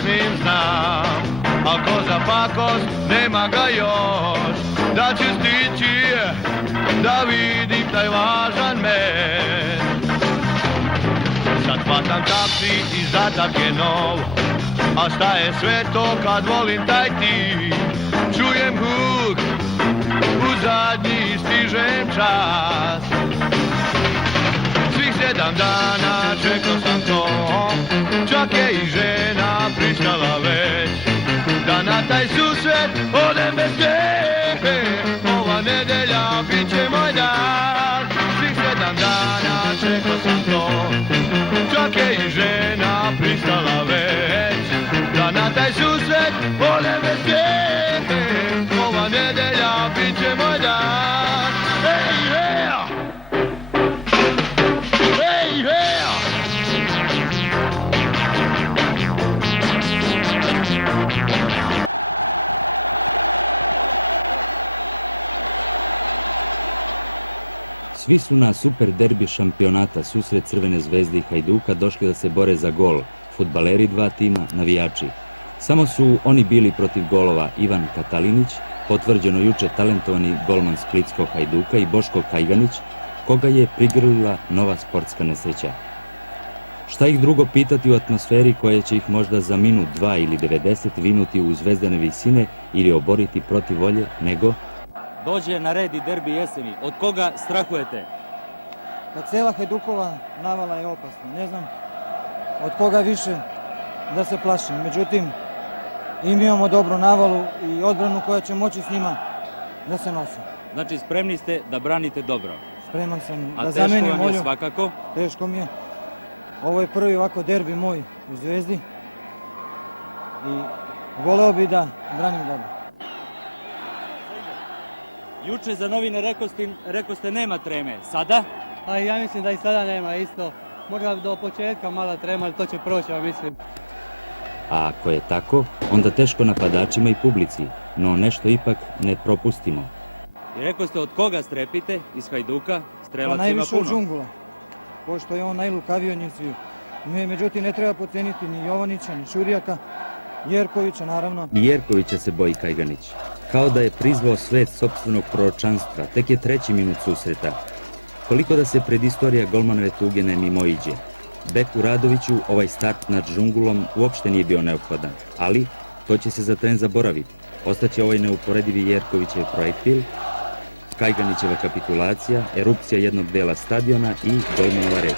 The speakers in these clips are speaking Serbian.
pesmim znam, al ko za pakost nema ga još. Da će stići da vidim taj važan meč. Sad hvatam kapni i zatak je nov, a šta je sve to kad volim taj tim? Čujem huk, u zadnji stižem čas. Svih 7 dana čekao sam to, čak je i žena pristala već, da na taj susret odem bez nje. Ova nedelja bit će moj dan. Svih 7 dana čekao sam to, čak je i žena pristala već, da na taj susret odem bez nje. Ova nedelja bit će moj dan. Hey, yeah! Hey, yeah! Svi su na super derbi šampionata susret Crvene zvezde i Hajduka došli da se bore za gol. Fudbaleri dva tima, navijači. Samo su oni bili protiv golova Ivan Katalinić, potvrđeno juče talentovani golman splitskog Hajduka, i Boško Kajganić, koga je prigrlila nova sportska nesreća. Šta ih drugo pitati u atmosferi koja će ih možda za minut, 2 ili 90 vinuti u zvezdane visine ili oboriti protiv volje, nego... Dođe na red i derbi jeseni. Od koga strahujete? Pa cela Hajdukova navala je opasna. Ne znam od koga više da se plašim. Međutim, imamo dobru navalu i odbranu koja će moći s njima da se nosi. Znači spremni ste da branite dobro. Spreman sam a da zamenim teško vam je Olju. svakako? Teško mi je. Ovo je prvi ovako derbi moj u Zvezdi. I voleo bi da branim dobro. Juče za novine rekoste nema treme. Sada? A ja mislim da i sada nema isto. Možda do početka mala trema, ali to će proći, ja mislim. A ako je tako, onda teško napadačima i publici, no nešto ipak ne propustimo. I rekoste od koga strepite? Iz Hajduka? Pa Strelac ima najviše od puno. Džungula, pošto je on najlukaviji od njih sviju. Međutim, ne treba podcijeniti ni Jovanića, ni Šurijaka, Jerkovića naravno. I Jerkovića se boji Kajganić. Kao da je prizvao svet sopstvenog proročanstva, tek je 3. minut susreta. Koliko da se predistorija golmanove tuge ne mimoiđe. Beku Radoviću ovaj start nad Džungulom uopšte nije bio neophodan, ali to će se za tren zaboraviti. Ostaće ovaj neuporedivi Jerkovićev projektil, Kajganićeva kapitulacija, erupcija jednog dela stadiona i golmanova reč.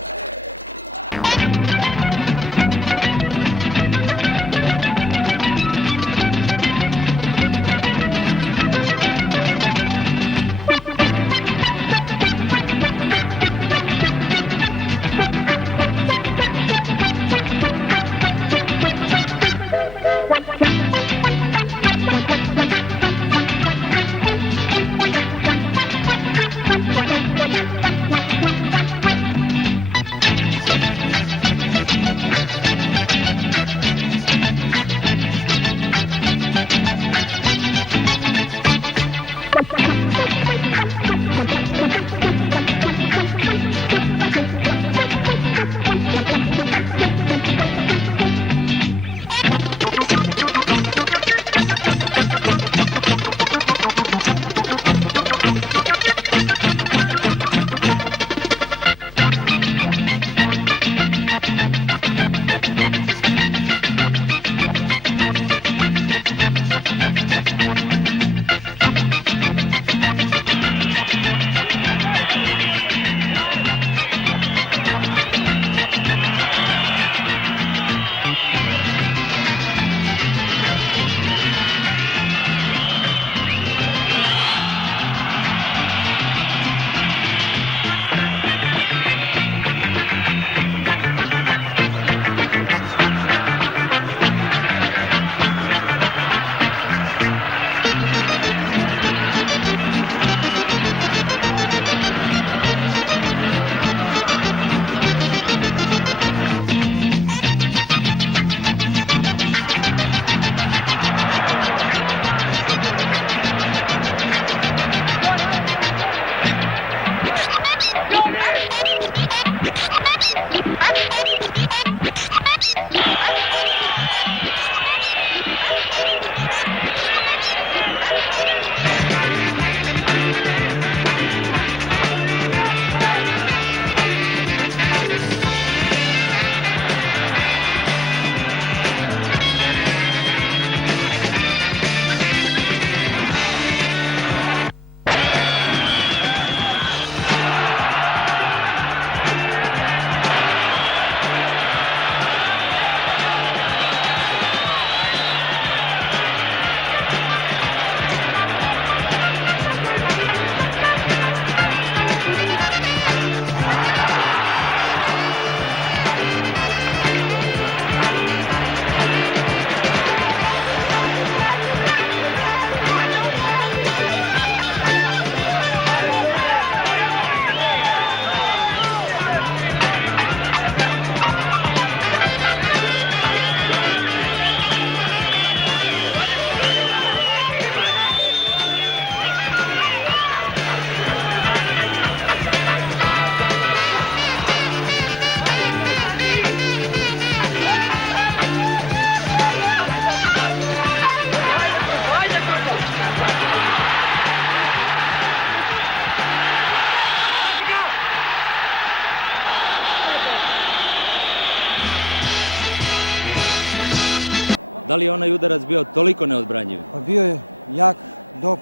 Da li je onaj udarac bio toliko neodbranjiv? Pa bio je jak,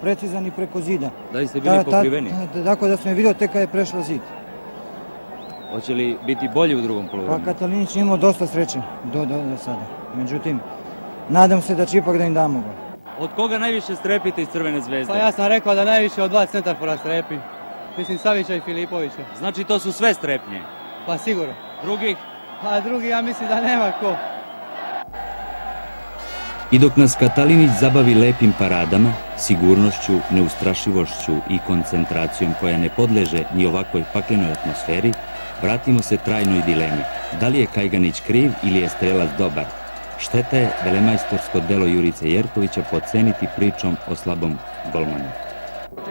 precizan i preko zida. Da li ste bili pokriveni? Tako da sam je vidio tek kad je prešla zid. Hoće li biti bolji u drugom Pa poluvremenu? Katalinić je imao dosta sreće do sada. Međutim, nadam se da će ipak da im damo gol. Od koga najviše strepite iz Crvene zvezde? Pa ja sam rekao da najviše od 2 centarfora strepim. Mislim Savića i Filipovića. Znači to su sve strepnje. Pa sigurno. Drugih? A drugi ja mislim da nema ko. I dok nas Katalinić zabavi lepim paradama, sigurnošću, neustrašivošću i koncentracijom koja ne podleže ni ovakvoj paklenoj atmosferi, vratimo se trajnoj dilemi. Da li je Kajganić kriv ili je strelac dobar? Šteta je velemajstorsko delo Jurice Jerkovića podceniti pričom o slabom golmanu.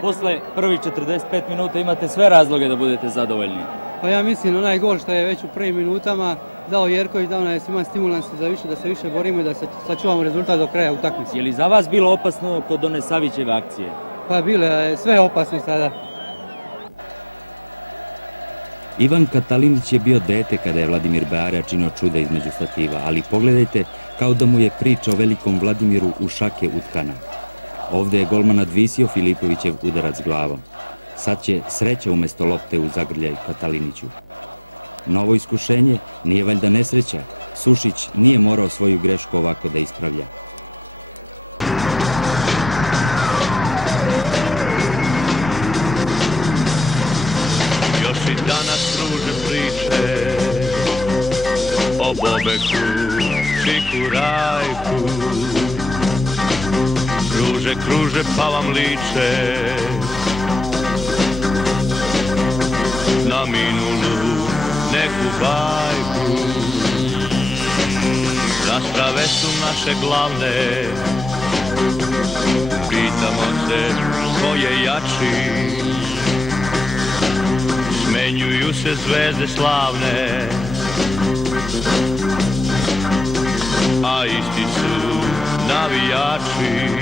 Posle prvih 45 minuta imate sve razloge da budete zadovoljni. Pa ja mislim onaj gol što je već u prvim minutama dao Jerković, dao nam je svima stimulans za više, da se više borimo i da sačuvamo rezultat do kraja utakmice. Je li za vas bilo opasno kod one Savićeve akcije? Pa bilo je sve opasno sada. Ivan Katalinić je bio dete kada je Vladimir Beara činio čuda između stativa, ali pogledajte kao da mu je priča o velikom Vladimiru u šake utkana. Ovdje je golman nadvisio Filipovićev udarac glavom. Sad će sreća umjesto lopte u zagrljaj Kataliniću. Novo iskušenje nije valjda nesreća. Sušić nije morao svoju grešku ovako da ispravlja. Još i danas kruže priče o Bobeku, Čiku, Rajku. Kruže pa vam liče na minulu neku bajku. Rasprave su naše glavne, pitamo se ko je jači. Smenjuju se zvezde slavne, a isti su navijači.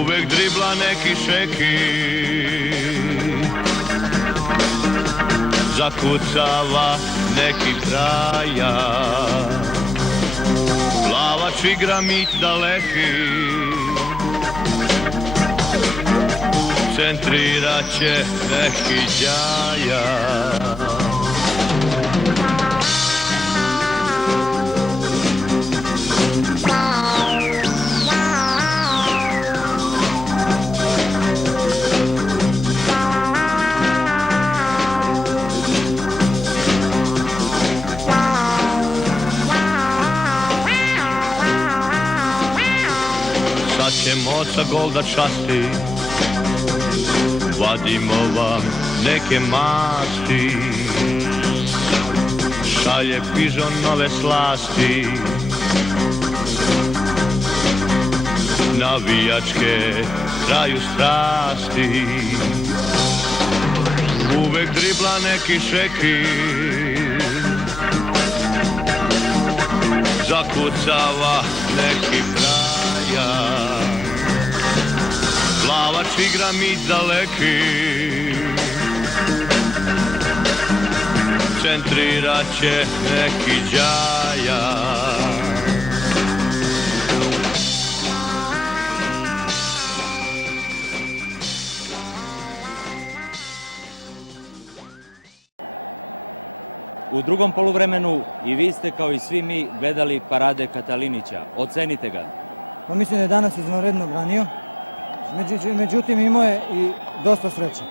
Uvek dribla neki šeki, zakucava neki kraja. Plavač igra mit daleki, centrirat će neki đaja. Ćemo sa gol da časti, vadimo vam neke masti, šalje pižon nove slasti, navijačke traju strasti. Uvek dribla neki šeki, zakucava neki kraja. Plavač igra mit daleki, centrirat će neki đaja. U drugom poluvremenu i vi ste kao i svi mi gledali parade Katalinića. Ocenite ga. Pa mislim da je danas izvanredno branio. Međutim, imao je i dosta sreće.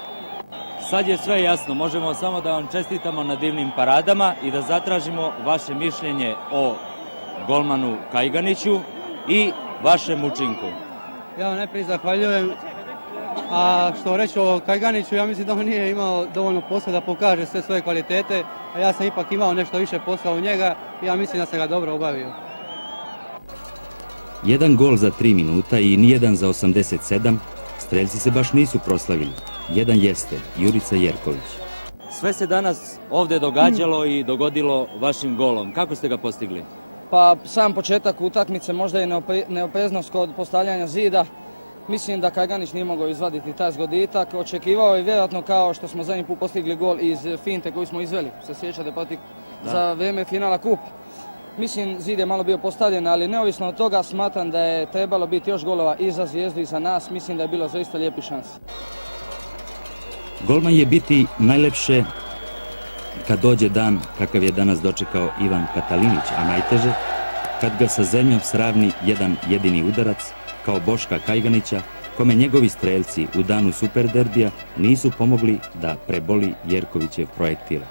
Sad je sve jasno, možemo samo da vam čestitamo na divnim paradama i da zatražimo vaše mišljenje o golmanu Kajganiću i vašem učinku. Ja vam najprije zahvaljujem, a što reći o Kajganiću, ja mislim da on nije imao dovoljno posla da pokaže sve svoje kvalitete, a ja sam ipak imao nešto više posla u njega i ja mislim da sam ga dobro obavio. Jedan gol za 3 minuta i nijedan za 87, streljci se baš nisu proslavili. Jedan jeste, Jurica Jerković. Sve se danas ovdje događalo i dogodilo vašim golom. Kako ste ga postigli? Pa sam početak utakmice, možda je neopreznost kod postavljanja zida. Mislim da Kajganić nije mogao izvaditi taj zgoditak. Očekivao je vjerojatno kao što smo zadnji put postigli gol iz finte koju smo izveli. Se sjećate protiv za vrijeme finala kupa. Mislim, zid je malo bio postavljen, ali neovisno od toga smatram da je trebalo biti još golova i za Zvijezdu i za nas. Mislim da je bilo zaista lijepi šans. Golman je biti najlepše kad dođe dan kakav je danas dočekao Ivan Katalinić, a najteže kad ga sa zemljom sravni jedan jedini udarac kao Boška Kajganića, kome njegovi strelci u danu superderbija nisu pomogli da preboli Jerkovićev projektil.